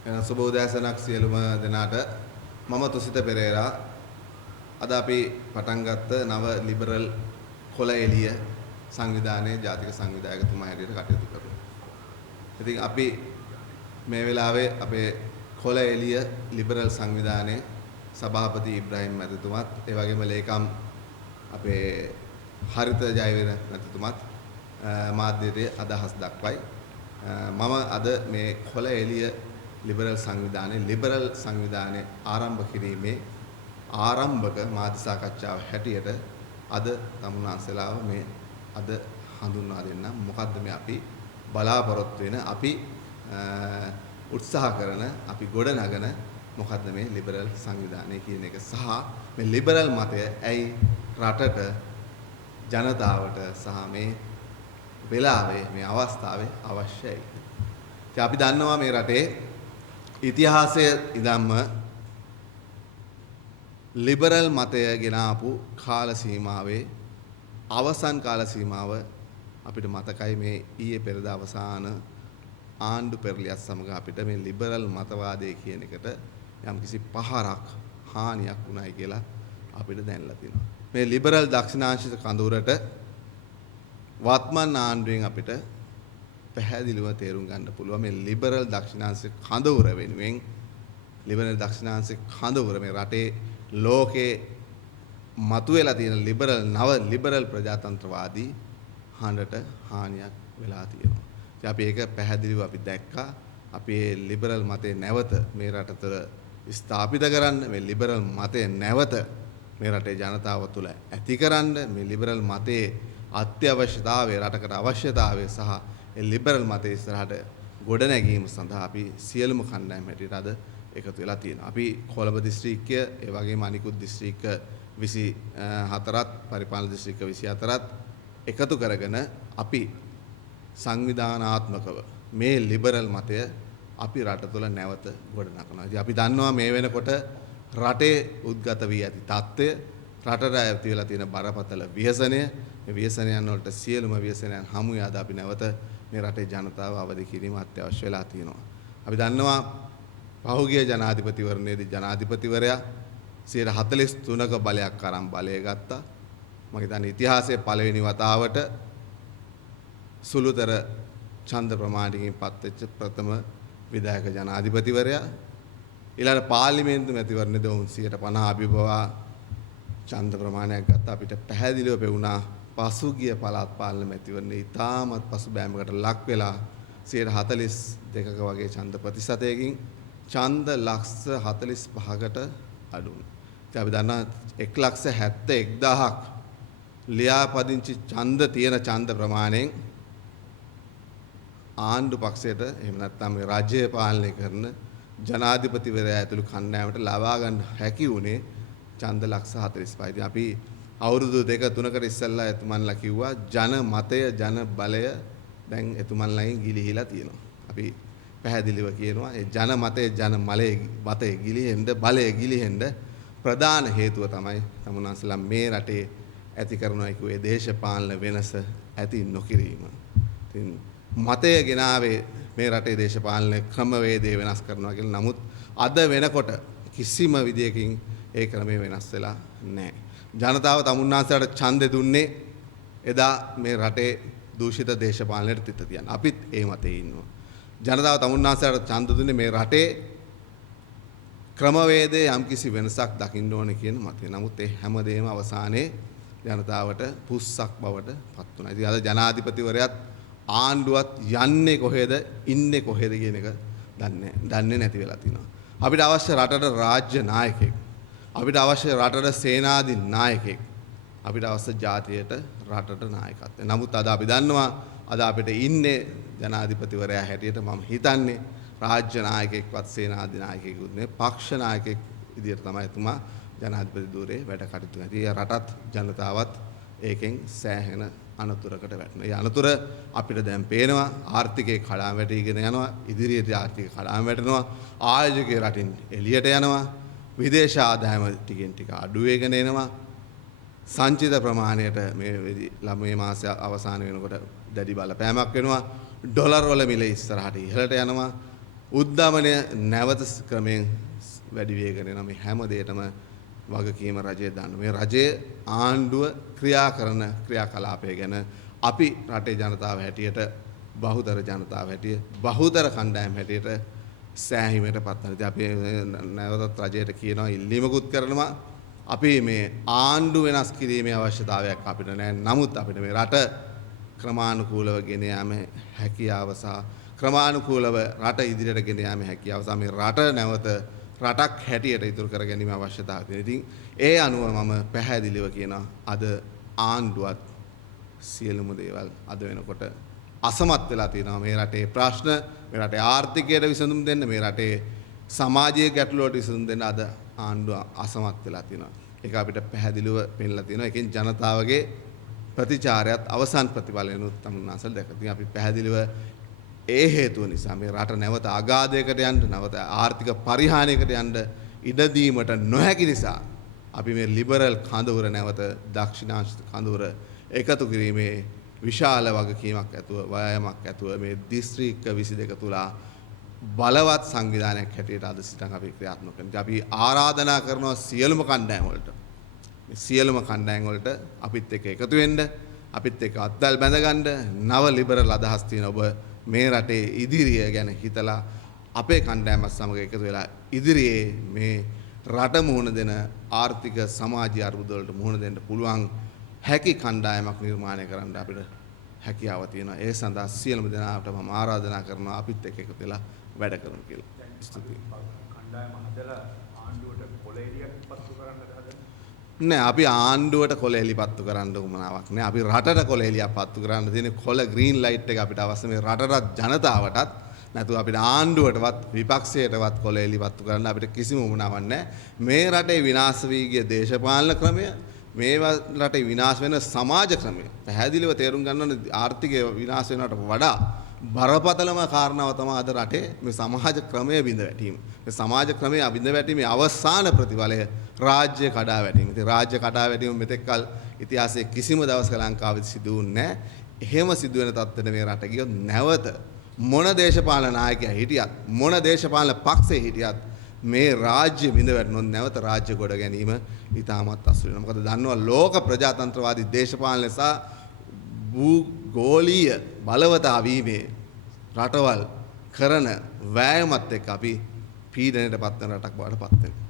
සුබ උදෑසනක් සියලුම දෙනාට. මම තුසිත පෙරේරා. අද අපි පටන් ගත්ත නව ලිබරල් කොළ එළිය සංවිධානයේ ජාතික සංවිධායකතුමා හැටියට කටයුතු කරනවා. ඉතින් අපි මේ වෙලාවේ අපේ කොළ එළිය ලිබරල් සංවිධානයේ සභාපති ඉබ්‍රහීම් මැතිතුමත් ඒ වගේම ලේකම් අපේ හරිත ජයවේර මැතිතුමත් මාධ්‍යයට අදහස් දක්වයි. මම අද මේ කොළ එළිය ලිබරල් සංවිධානයේ ආරම්භ කිරීමේ ආරම්භක මාධ්‍ය සාකච්ඡාව හැටියට අද තමුන්වන්සලාව මේ අද හඳුන්වා දෙන්න. මොකද්ද මේ අපි බලාපොරොත්තු වෙන අපි උත්සාහ කරන අපි ගොඩනගන මොකද්ද මේ ලිබරල් සංවිධානය කියන එක සහ මේ ලිබරල් මතය ඇයි රටට ජනතාවට සහ මේ වෙලාවේ මේ අවස්ථාවේ අවශ්‍යයි. ඉතින් අපි දන්නවා මේ රටේ ඉතිහාසයේ ඉඳන්ම ලිබරල් මතය ගෙන ආපු කාල සීමාවේ අවසන් කාල සීමාව අපිට මතකයි. මේ ඊයේ පෙරද අවසාන ආණ්ඩු පෙරලියත් සමග අපිට මේ ලිබරල් මතවාදය කියන එකට යම්කිසි පහරක් හානියක් වුණයි කියලා අපිට දැනලා තියෙනවා. මේ ලිබරල් දක්ෂිණාංශික කඳවුරට වත්මන් ආණ්ඩුවෙන් අපිට පැහැදිලිව තේරුම් ගන්න පුළුවන් මේ ලිබරල් දක්ෂිණාංශික කඳවුර වෙනුවෙන් ලිබරල් දක්ෂිණාංශික කඳවුර මේ රටේ ලෝකේ මතුවලා තියෙන නව ලිබරල් ප්‍රජාතන්ත්‍රවාදී හඬට හානියක් වෙලා තියෙනවා. ඉතින් අපි ඒක පැහැදිලිව අපි දැක්කා. අපි මේ ලිබරල් මතේ නැවත මේ රට තුළ ස්ථාපිත කරන්න, මේ ලිබරල් මතේ නැවත මේ රටේ ජනතාව තුළ ඇති කරන්න, මේ ලිබරල් මතේ අත්‍යවශ්‍යතාවය රටකට අවශ්‍යතාවය සහ ඒ ලිබරල් මතේ ඉස්සරහට ගොඩනැගීම සඳහා අපි සියලුම කණ්ඩායම් හැටියට අද එකතු වෙලා තියෙනවා. අපි කොළඹ දිස්ත්‍රික්කය ඒ වගේම අනිකුත් දිස්ත්‍රික්ක 24ත් පරිපාලන දිස්ත්‍රික්ක 24ත් එකතු කරගෙන අපි සංවිධානාත්මකව මේ ලිබරල් මතය අපි රට තුළ නැවත ගොඩනගනවා. ඉතින් අපි දන්නවා මේ වෙනකොට රටේ උද්ගත වී ඇති තත්ත්වය, රටට ඇති වෙලා තියෙන බරපතල ව්‍යසනය, මේ ව්‍යසනයන් වලට සියලුම ව්‍යසනයන් හමු යාද අපි නැවත මේ රටේ ජනතාව අවදි කිරීම අත්‍යවශ්‍ය වෙලා තියෙනවා. අපි දන්නවා පහුගිය ජනාධිපතිවරණයේදී ජනාධිපතිවරයා 43ක බලයක් අරන් බලය ගත්තා. මම හිතන්නේ ඉතිහාසයේ පළවෙනි වතාවට සුළුතර ඡන්ද ප්‍රමාණයකින් පත්වෙච්ච ප්‍රථම විධායක ජනාධිපතිවරයා. ඊළඟ පාර්ලිමේන්තු මැතිවරණයේදී වුන් 50 අභිබවා ඡන්ද ප්‍රමාණයක් ගත්තා. අපිට පැහැදිලිව පෙවුණා පසුගිය පළාත් පාලන මැතිවරණයේ ඉතාමත් පසුබෑමකට ලක් වෙලා 42ක වගේ ඡන්ද ප්‍රතිශතයකින් ඡන්ද ලක්ෂ 45කට අඩු වුණා. ඉතින් අපි දන්නවා 1,71,000ක් ලියාපදිංචි ඡන්ද තියෙන ඡන්ද ප්‍රමාණයෙන් ආණ්ඩු පක්ෂයට එහෙම නැත්නම් මේ රාජ්‍ය පාලනය කරන ජනාධිපතිවරයා ඇතුළු කණ්ඩායමට ලබා ගන්න හැකි වුණේ ඡන්ද ලක්ෂ 45. ඉතින් අපි අවුරුදු 2-3කට ඉස්සෙල්ලා එතුමන්ලා කිව්වා ජන මතය ජන බලය දැන් එතුමන්ලාගෙන් ගිලිහිලා තියෙනවා. අපි පැහැදිලිව කියනවා ඒ ජන මතය ජන මතය ගිලිහෙන්න බලය ගිලිහෙන්න ප්‍රධාන හේතුව තමයි තමුන්වන්සලා මේ රටේ ඇති කරනවා කිව්වේ දේශපාලන වෙනස ඇති නොකිරීම. ඉතින් මතය ගෙනාවේ මේ රටේ දේශපාලන ක්‍රමවේදය වෙනස් කරනවා කියලා. නමුත් අද වෙනකොට කිසිම විදියකින් ඒ ක්‍රමය වෙනස් වෙලා නැහැ. ජනතාව තමුන්වන්සලාට ඡන්දෙ දුන්නේ එදා මේ රටේ දූෂිත දේශපාලනයට තිත තියන්න. අපිත් ඒ මතේ ඉන්නවා. ජනතාව තමුන්වන්සලාට ඡන්ද දුන්නේ මේ රටේ ක්‍රමවේදයේ යම්කිසි වෙනසක් දකින්න ඕනේ කියන මතය. නමුත් ඒ හැමදේම අවසානයේ ජනතාවට පුස්සක් බවට පත් වුණා. ඉතින් අද ජනාධිපතිවරයාත් ආණ්ඩුවත් යන්නේ කොහෙද ඉන්නේ කොහෙද කියන එක දන්නේ නැති වෙලා තිනවා. අපිට අවශ්‍ය රටට රාජ්‍ය නායකයෙක්, අපිට අවශ්‍ය රටට සේනාධි නායකයෙක්, අපිට අවශ්‍ය ජාතියට රටට නායකත්වය. නමුත් අද අපි දන්නවා අද අපිට ඉන්නේ ජනාධිපතිවරයා හැටියට මම හිතන්නේ රාජ්‍ය නායකයෙක්වත් සේනාධි නායකයෙකුත් නෙවෙයි පක්ෂ නායකයෙක් විදියට තමයි එතුමා ජනාධිපති ධූරයේ වැඩ කටයුතු කරන්නේ. ඒ රටත් ජනතාවත් ඒකෙන් සෑහෙන අනතුරකට වැටෙනවා. ඒ අනතුර අපිට දැන් පේනවා. ආර්ථිකේ කඩාම් වැටීගෙන යනවා. ඉදිරියට ආර්ථික කඩාම් වැටෙනවා. ආයෝජකේ රටින් එළියට යනවා. විදේශ ආදායම ටිකෙන් ටික අඩු වෙගෙන එනවා. සංචිත ප්‍රමාණයට මේ මාසය අවසාන වෙනකොට දැඩි බලපෑමක් වෙනවා. ඩොලර් වල මිල ඉස්සරහට ඉහළට යනවා. උද්දමනය නැවත ක්‍රමයෙන් වැඩි වේගන යන මේ හැම දෙයකටම වගකීම රජය දාන්න. මේ රජයේ ආණ්ඩුව ක්‍රියා කරන ක්‍රියාකලාපය ගැන අපි රටේ ජනතාව හැටියට බහුතර ජනතාව හැටියට බහුතර කණ්ඩායම් හැටියට සෑහීමට පත් වෙනවා. අපි නැවතත් රජයට කියනවා ඉල්ලීමකුත් කරනවා. අපි මේ ආණ්ඩු වෙනස් කිරීමේ අවශ්‍යතාවයක් අපිට නැහැ. නමුත් අපිට මේ රට ක්‍රමානුකූලව ගෙන යාම හැකියාව සහ ක්‍රමානුකූලව රට ඉදිරියට ගෙන යාම හැකියාව සහ මේ රට නැවත රටක් හැටියට ඉතුරු කර ගැනීම අවශ්‍යතාවය තියෙනවා. ඉතින් ඒ අනුව මම පැහැදිලිව කියනවා අද ආණ්ඩුවත් සියලුම දේවල් අද වෙනකොට අසමත් වෙලා තියෙනවා. මේ රටේ ප්‍රශ්න, මේ රටේ ආර්ථිකයට විසඳුම් දෙන්න, මේ රටේ සමාජීය ගැටලුවට විසඳුම් දෙන්න අද ආණ්ඩුව අසමත් වෙලා තියෙනවා. ඒක අපිට පැහැදිලිව පෙන්නලා තියෙනවා. ඒකෙන් ජනතාවගේ ප්‍රතිචාරයත් අවසන් ප්‍රතිඵලයනුත් තමුන්නාසල් දැක්කා. ඉතින් අපි පැහැදිලිව ඒ හේතුව නිසා මේ රට නැවත අගාධයකට යන්න, නැවත ආර්ථික පරිහානියකට යන්න ඉඩ දීමට නොහැකි නිසා අපි මේ ලිබරල් කඳවුර නැවත දක්ෂිණාංශ කඳවුර එකතු කිරීමේ විශාල වගකීමක් ඇතුව වෑයමක් ඇතුව මේ දිස්ත්‍රික්ක 22 තුලා බලවත් සංවිධානයක් හැටියට අද සිටන් අපි ක්‍රියාත්මක කරනවා. අපි ආරාධනා කරනවා සියලුම කණ්ඩායම් වලට. මේ සියලුම කණ්ඩායම් වලට අපිත් එක්ක එකතු වෙන්න, අපිත් එක්ක අත්දැල් බැඳගන්න, නව ලිබරල් අදහස් තියෙන ඔබ මේ රටේ ඉදිරිය ගැන හිතලා අපේ කණ්ඩායමත් සමග එකතු වෙලා ඉදිරියේ මේ රට මුහුණ දෙන ආර්ථික සමාජීය අර්බුද වලට මුහුණ දෙන්න පුළුවන් හැකි කණ්ඩායමක් නිර්මාණය කරන්න අපිට හැකියාව තියෙනවා. ඒ සඳහා සියලුම දෙනාට මම ආරාධනා කරනවා අපිත් එක්ක එකතු වෙලා වැඩ කරමු කියලා. ස්තුතියි. කණ්ඩායම හදලා ආණ්ඩුවට කොලෙලියක් පත්තු කරන්නද හදන්නේ? නෑ, අපි ආණ්ඩුවට කොලෙලි පත්තු කරන්න උවමනාවක් නෑ. අපි රටට කොලෙලියක් පත්තු කරන්න තියෙන්නේ කොළ ග්‍රීන් ලයිට් එක අපිට අවශ්‍ය මේ රටට ජනතාවටත් නැතුව අපිට ආණ්ඩුවටවත් විපක්ෂයටවත් කොලෙලි පත්තු කරන්න අපිට කිසිම උවමනාවක් නෑ. මේ රටේ විනාශ වී ගිය දේශපාලන ක්‍රමය, මේ රටේ විනාශ වෙන සමාජ ක්‍රමය පැහැදිලිව තේරුම් ගන්න ඕනේ. ආර්ථිකය විනාශ වෙනවට වඩා බරපතලම කාරණාව තමයි අද රටේ මේ සමාජ ක්‍රමය බිඳ වැටීම. මේ සමාජ ක්‍රමය බිඳ වැටීමේ අවසාන ප්‍රතිඵලය රාජ්‍ය කඩා වැටීම. ඉතින් රාජ්‍ය කඩා වැටීම මෙතෙක්කල් ඉතිහාසයේ කිසිම දවසක ලංකාවේ සිදු වුණේ නැහැ. එහෙම සිදු වෙන තත්ත්වෙට මේ රට ගියොත් නැවත මොන දේශපාලන නායකයා හිටියත්, මොන දේශපාලන පක්ෂයේ හිටියත් මේ රාජ්‍ය බිඳ වැටුනොත් නැවත රාජ්‍ය ගොඩ ගැනීම ඉතාමත් අසු වෙනවා. මොකද දන්නවා ලෝක ප්‍රජාතන්ත්‍රවාදී දේශපාලන සහ භූගෝලීය බලවතා වීමේ රටවල් කරන වෑයමත් එක්ක අපි පීඩනයටපත් වෙන රටක් බවට පත් වෙනවා.